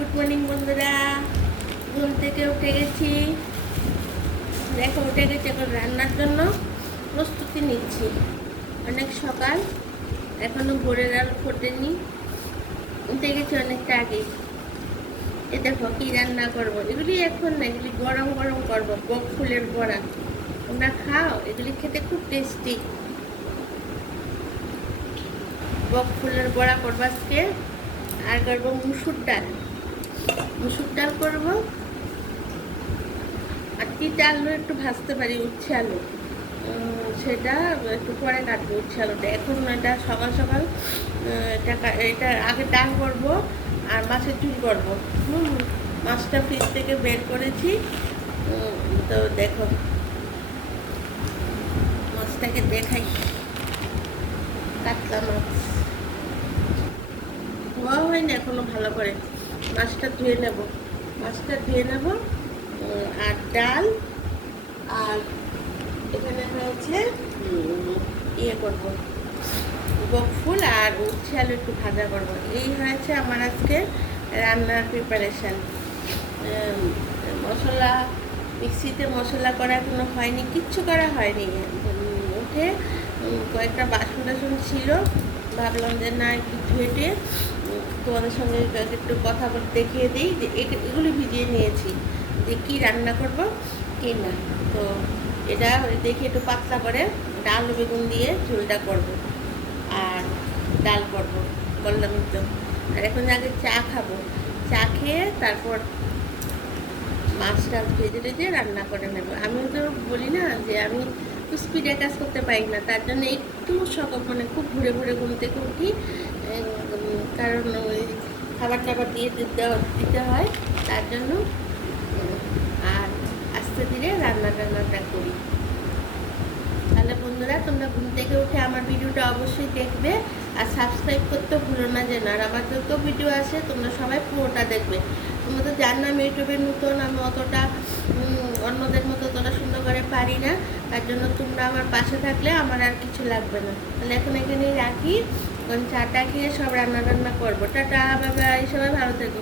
Good morning বন্ধুরা। ঘুম থেকে উঠে গেছি, দেখো উঠে গেছি, এখন রান্নার জন্য প্রস্তুতি নিচ্ছি। অনেক সকাল, এখনো ভোরের আলো ফোটেনি, উঠে গেছি অনেকটা আগে। এ দেখো কি রান্না করব, এগুলি এখন না, এগুলি গরম গরম করবো। বক ফুলের বড়া তোমরা খাও, এগুলি খেতে খুব টেস্টি। বক ফুলের বড়া করবো আজকে। আর করবো মুসুর ডাল করবো। আর তিতা আলু একটু ভাজতে পারি, উচ্ছে আলু, সেটা একটু পরে কাটবো। উচ্ছে আলুটা এখন, এটা সকাল সকাল, এটা আগে ডাল করবো আর মাছের ঝুল করবো। মাছটা ফ্রিজ থেকে বের করেছি। তো দেখো মাছটাকে দেখাই, কাতলা মাছ ধোয়া হয়নি এখনো ভালো করে। মাছটা ধুয়ে নেব। আর ডাল, আর এখানে হয়েছে ইয়ে করবো, বক ফুল আর উচ্ছে আলু একটু ভাজা করবো। এই হয়েছে আমার আজকে রান্নার প্রিপারেশান। মশলা, মিক্সিতে মশলা করা এখনো হয়নি, কিচ্ছু করা হয়নি। উঠে কয়েকটা বাসন টাসন ছিল, ভাবলাম যে না একটু ধুয়ে তোমাদের সঙ্গে একটু কথা বলতে দেখিয়ে দিই যে এগুলি ভিজিয়ে নিয়েছি, যে কী রান্না করব কি না। তো এটা দেখি একটু পাতলা করে ডাল বেগুন দিয়ে ঝোলটা করব, আর ডাল করব বললাম তো। আর এখন আগে চা খাবো, চা খেয়ে তারপর মাছটা ভেজে টেজে রান্না করে নেব। আমিও তো বলি না যে আমি একটু স্পিডে কাজ করতে পারি না, তার জন্য একটু মানে খুব ঘুরে ঘুরে ঘুম থেকে উঠি, কারণ ওই খাবার টাবার দিয়ে দিতে হয়, তার জন্য। আর আস্তে ধীরে রান্নাটা করি। তাহলে বন্ধুরা, তোমরা ঘুম থেকে উঠে আমার ভিডিওটা অবশ্যই দেখবে, আর সাবস্ক্রাইব করতে ভুলো না যেন। আর আমার যত ভিডিও আছে তোমরা সবাই পুরোটা দেখবে। তোমরা তো জানো আমি ইউটিউবে নতুন, আমি অতটা অন্যদের মতো অতটা সুন্দর করে পারি না, তার জন্য তোমরা আমার পাশে থাকলে আমার আর কিছু লাগবে না। তাহলে এখন এখানেই রাখি, কারণ চাটা খেয়ে সব রান্না করবো। টাটা, বাবা, এই সবাই ভালো থেকো।